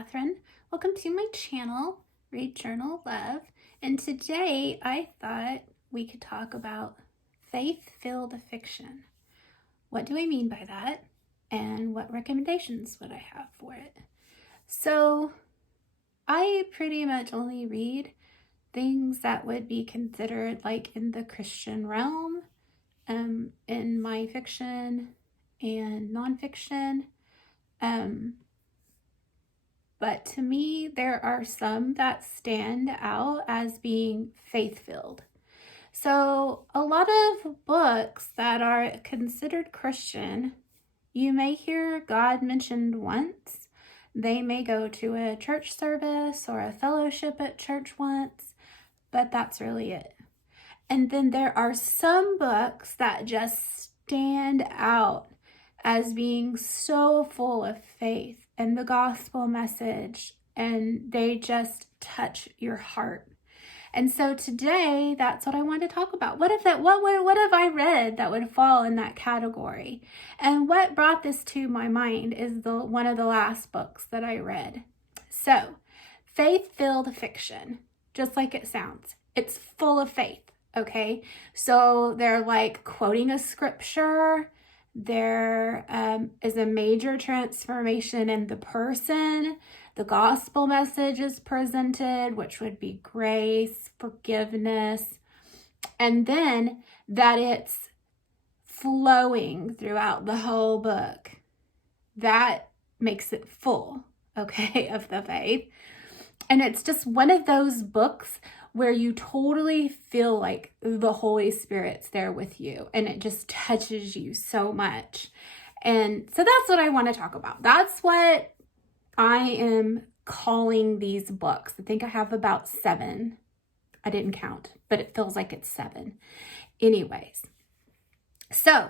Catherine. Welcome to my channel, Read Journal Love. And today I thought we could talk about faith-filled fiction. What do I mean by that? And what recommendations would I have for it? So I pretty much only read things that would be considered like in the Christian realm, in my fiction and nonfiction. But to me, there are some that stand out as being faith-filled. So a lot of books that are considered Christian, you may hear God mentioned once. They may go to a church service or a fellowship at church once, but that's really it. And then there are some books that just stand out as being so full of faith and the gospel message, and they just touch your heart. And so today, that's what I want to talk about. What have I read that would fall in that category? And what brought this to my mind is one of the last books that I read. So, faith-filled fiction, just like it sounds. It's full of faith, okay? So they're like quoting a scripture. There is a major transformation in the person. The gospel message is presented, which would be grace, forgiveness, and then that it's flowing throughout the whole book. That makes it full, okay, of the faith. And it's just one of those books where you totally feel like the Holy Spirit's there with you and it just touches you so much. And so that's what I want to talk about. That's what I am calling these books. I think I have about 7. I didn't count, but it feels like it's 7. Anyways, so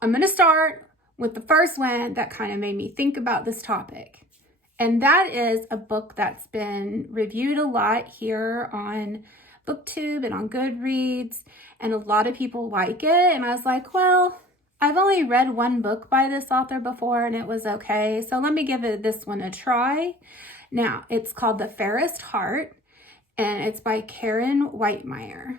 I'm going to start with the first one that kind of made me think about this topic. And that is a book that's been reviewed a lot here on BookTube and on Goodreads, and a lot of people like it. And I was like, well, I've only read one book by this author before and it was okay, so let me give this one a try. Now, it's called The Fairest Heart, and it's by Karen Witemeyer.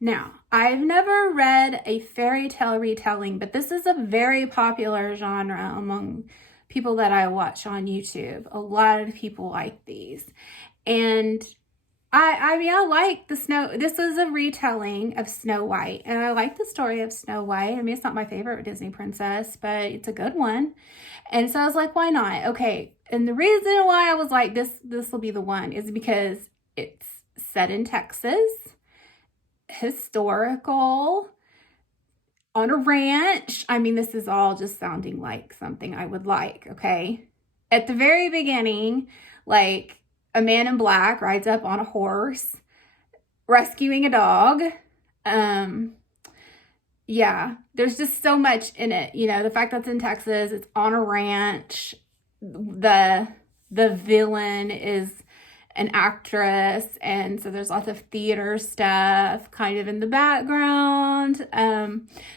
Now, I've never read a fairy tale retelling, but this is a very popular genre among people that I watch on YouTube. A lot of people like these. And I like this is a retelling of Snow White. And I like the story of Snow White. I mean, it's not my favorite Disney princess, but it's a good one. And so I was like, why not? Okay. And the reason why I was like, this will be the one is because it's set in Texas, historical, on a ranch. I mean, this is all just sounding like something I would like, okay? At the very beginning, like a man in black rides up on a horse, rescuing a dog. Yeah, there's just so much in it. You know, the fact that it's in Texas, it's on a ranch. The villain is an actress, and so there's lots of theater stuff kind of in the background.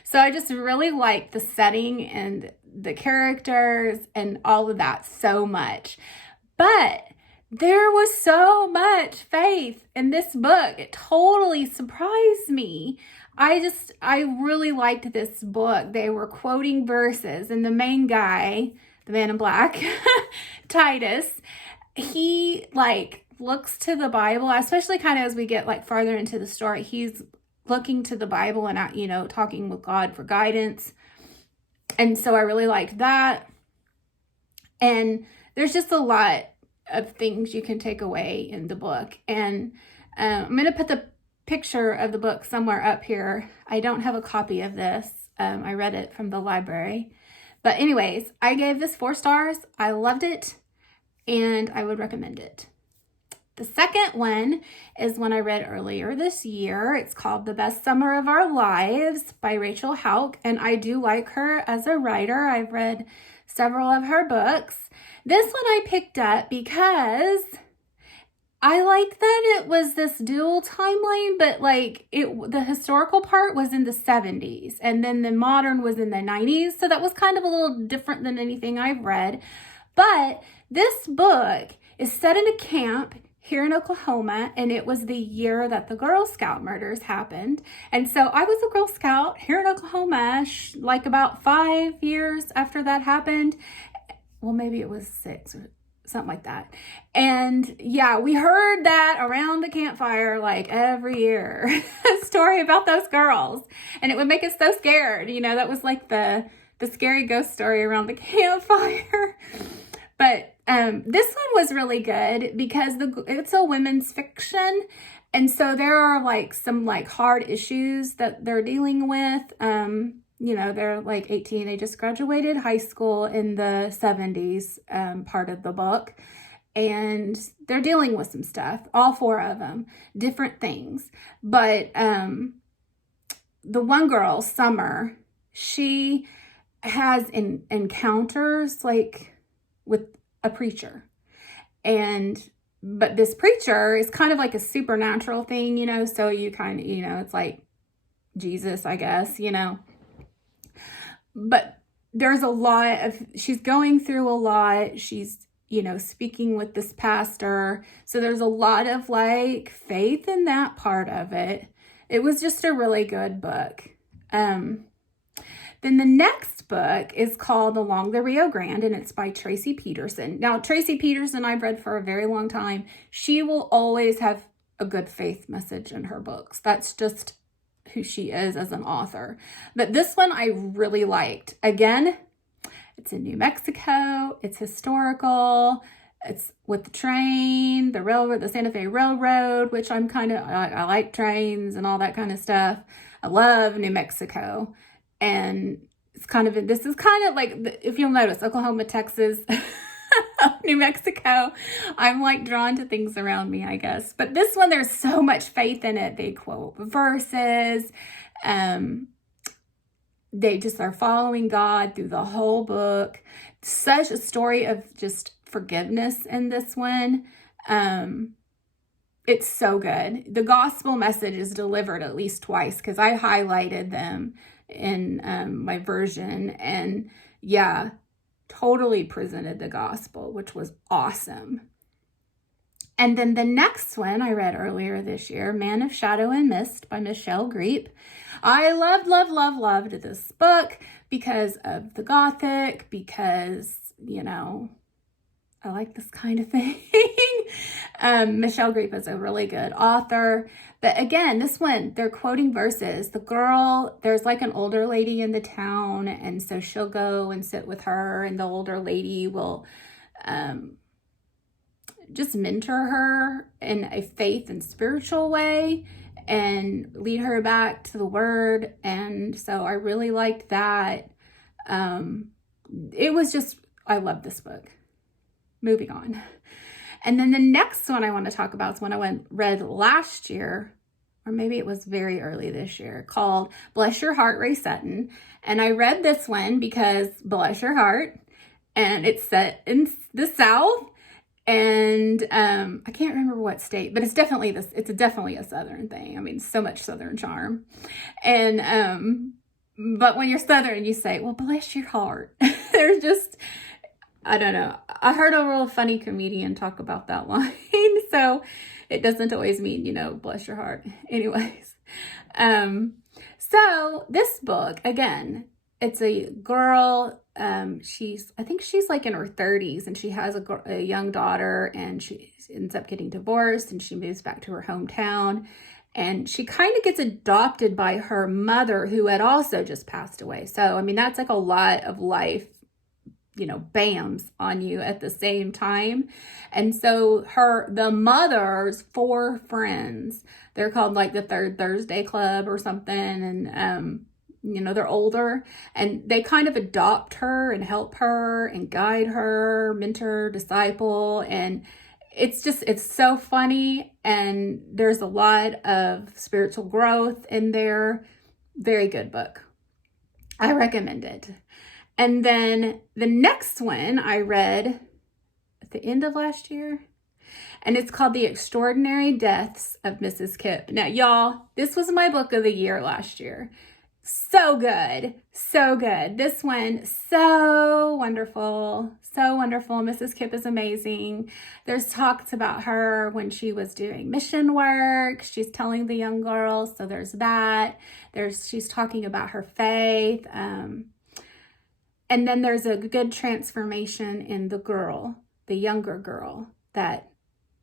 So I just really like the setting and the characters and all of that so much. But there was so much faith in this book. It totally surprised me. I really liked this book. They were quoting verses, and the main guy, the man in black, Titus, he like looks to the Bible, especially kind of as we get like farther into the story. He's looking to the Bible and, you know, talking with God for guidance. And so I really liked that. And there's just a lot of things you can take away in the book. And I'm going to put the picture of the book somewhere up here. I don't have a copy of this. I read it from the library. But anyways, I gave this 4 stars. I loved it, and I would recommend it. The second one is one I read earlier this year. It's called The Best Summer of Our Lives by Rachel Hauck, and I do like her as a writer. I've read several of her books. This one I picked up because I like that it was this dual timeline, but like the historical part was in the 70s and then the modern was in the 90s. So that was kind of a little different than anything I've read. But this book is set in a camp here in Oklahoma, and it was the year that the Girl Scout murders happened. And so I was a Girl Scout here in Oklahoma, like about 5 years after that happened. Well, maybe it was 6 or something like that. And yeah, we heard that around the campfire like every year, a story about those girls. And it would make us so scared. You know, that was like the scary ghost story around the campfire. But this one was really good because it's a women's fiction. And so there are like some like hard issues that they're dealing with. You know, they're like 18. They just graduated high school in the 70s, part of the book. And they're dealing with some stuff, all 4 of them, different things. But the one girl, Summer, she has encounters like with a preacher. But this preacher is kind of like a supernatural thing, you know, so you kind of, you know, it's like Jesus, I guess, you know. But there's a lot of, she's going through a lot. She's, you know, speaking with this pastor. So there's a lot of like faith in that part of it. It was just a really good book. Then the next book is called Along the Rio Grande, and it's by Tracy Peterson. Now, Tracy Peterson, I've read for a very long time. She will always have a good faith message in her books. That's just who she is as an author. But this one I really liked. Again, it's in New Mexico. It's historical. It's with the train, the railroad, the Santa Fe Railroad, which I like trains and all that kind of stuff. I love New Mexico. And this is kind of like, if you'll notice, Oklahoma, Texas, New Mexico, I'm like drawn to things around me, I guess. But this one, there's so much faith in it. They quote verses. They just are following God through the whole book. Such a story of just forgiveness in this one. It's so good. The gospel message is delivered at least twice because I highlighted them in my version. And yeah, totally presented the gospel, which was awesome. And then the next one I read earlier this year, Man of Shadow and Mist by Michelle Greep. I loved this book because of the Gothic, because, you know, I like this kind of thing. Michelle Greep is a really good author. But again, this one, they're quoting verses. The girl, there's like an older lady in the town, and so she'll go and sit with her, and the older lady will just mentor her in a faith and spiritual way and lead her back to the word. And so I really liked that. It was just, I love this book. Moving on. And then the next one I want to talk about is one I read last year, or maybe it was very early this year, called Bless Your Heart, Ray Sutton. And I read this one because bless your heart, and it's set in the South. And I can't remember what state, but it's definitely a Southern thing. I mean, so much Southern charm. And but when you're Southern, you say, well, bless your heart. There's just, I don't know. I heard a real funny comedian talk about that line. So it doesn't always mean, you know, bless your heart. Anyways. So this book, again, it's a girl. I think she's like in her 30s, and she has a young daughter, and she ends up getting divorced, and she moves back to her hometown. And she kind of gets adopted by her mother, who had also just passed away. So, I mean, that's like a lot of life, you know, bams on you at the same time. And so the mother's 4 friends, they're called like the Third Thursday Club or something. And, you know, they're older, and they kind of adopt her and help her and guide her, mentor, disciple. And it's so funny. And there's a lot of spiritual growth in there. Very good book. I recommend it. And then the next one I read at the end of last year, and it's called The Extraordinary Deaths of Mrs. Kipp. Now, y'all, this was my book of the year last year. So good. So good. This one, so wonderful. So wonderful. Mrs. Kipp is amazing. There's talks about her when she was doing mission work. She's telling the young girls. So there's that. She's talking about her faith. And then there's a good transformation in the girl, the younger girl, that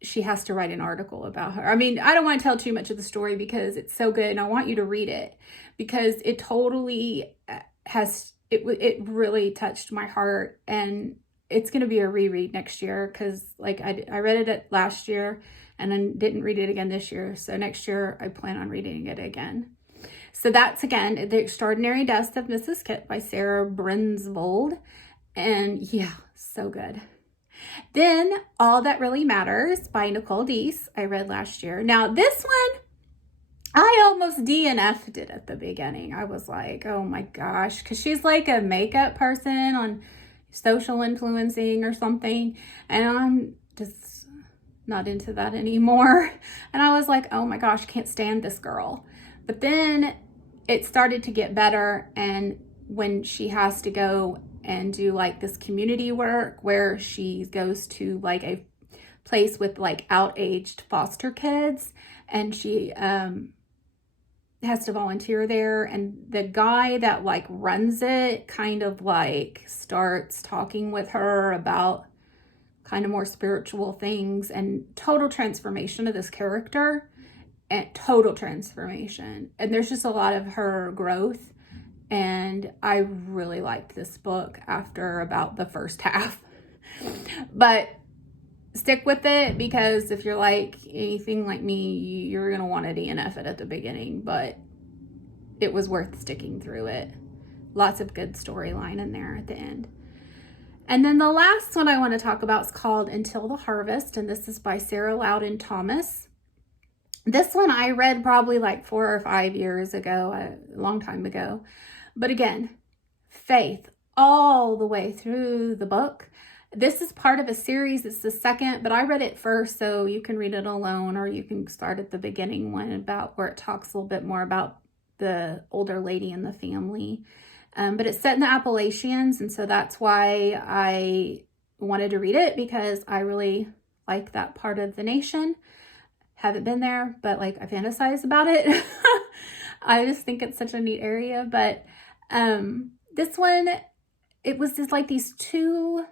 she has to write an article about her. I mean, I don't want to tell too much of the story because it's so good and I want you to read it because it totally it really touched my heart, and it's going to be a reread next year because like I read it last year and then didn't read it again this year. So next year I plan on reading it again. So that's, again, The Extraordinary Death of Mrs. Kipp by Sarah Brinsvold. And yeah, so good. Then All That Really Matters by Nicole Deese, I read last year. Now this one, I almost DNF'd it at the beginning. I was like, oh my gosh, because she's like a makeup person on social influencing or something. And I'm just not into that anymore. And I was like, oh my gosh, can't stand this girl. But then it started to get better, and when she has to go and do like this community work where she goes to like a place with like out-aged foster kids, and she has to volunteer there, and the guy that like runs it kind of like starts talking with her about kind of more spiritual things, and total transformation of this character. And total transformation. And there's just a lot of her growth. And I really liked this book after about the first half. But stick with it, because if you're like anything like me, you're going to want to DNF it at the beginning. But it was worth sticking through it. Lots of good storyline in there at the end. And then the last one I want to talk about is called Until the Harvest. And this is by Sarah Loudon Thomas. This one I read probably like 4 or 5 years ago, a long time ago. But again, faith all the way through the book. This is part of a series. It's the second, but I read it first, so you can read it alone, or you can start at the beginning one about where it talks a little bit more about the older lady in the family. But it's set in the Appalachians, and so that's why I wanted to read it, because I really like that part of the nation. Haven't been there, but like I fantasize about it. I just think it's such a neat area. But this one, it was just like these two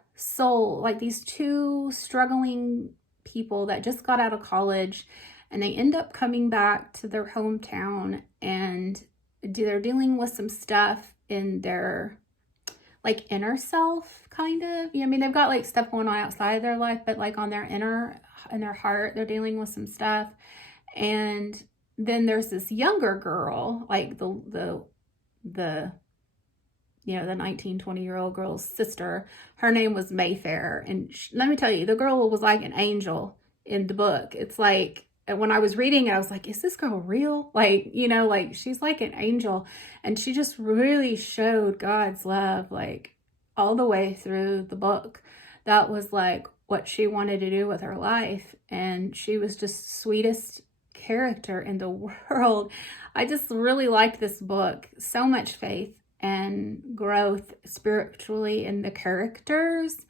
struggling people that just got out of college, and they end up coming back to their hometown, and they're dealing with some stuff in their like inner self, kind of. I mean, they've got like stuff going on outside their life, but like on their in their heart, they're dealing with some stuff. And then there's this younger girl, like the 19, 20-year-old girl's sister. Her name was Mayfair. And let me tell you, the girl was like an angel in the book. It's like, when I was reading, I was like, is this girl real? Like, like she's like an angel. And she just really showed God's love, like all the way through the book. That was like what she wanted to do with her life. And she was just the sweetest character in the world. I just really liked this book. So much faith and growth spiritually in the characters.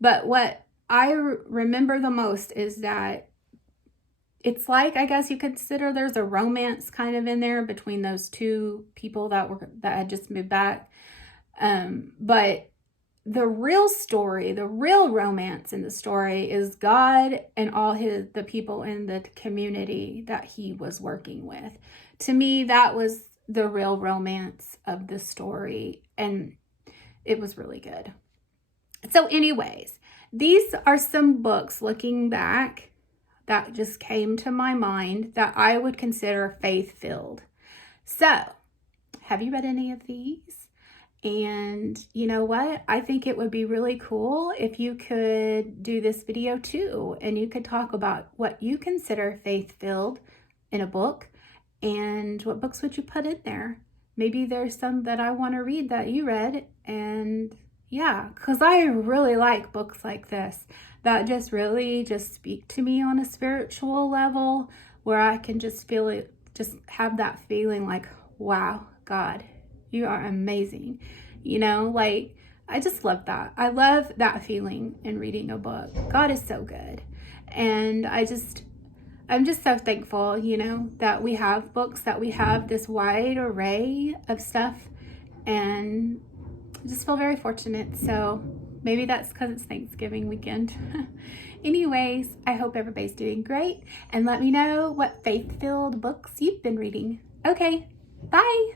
But what I remember the most is that it's like, I guess you consider there's a romance kind of in there between those two people that had just moved back. But the real story, the real romance in the story is God and all the people in the community that he was working with. To me, that was the real romance of the story, and it was really good. So anyways, these are some books looking back that just came to my mind that I would consider faith-filled. So, have you read any of these? And you know what? I think it would be really cool if you could do this video too, and you could talk about what you consider faith-filled in a book, and what books would you put in there? Maybe there's some that I want to read that you read, and yeah, because I really like books like this that just really just speak to me on a spiritual level, where I can just feel it, just have that feeling like, wow, God, You are amazing. You know, like, I just love that. I love that feeling in reading a book. God is so good. And I'm just so thankful, you know, that we have books, that we have this wide array of stuff, and I just feel very fortunate. So maybe that's because it's Thanksgiving weekend. Anyways, I hope everybody's doing great, and let me know what faith-filled books you've been reading. Okay, bye.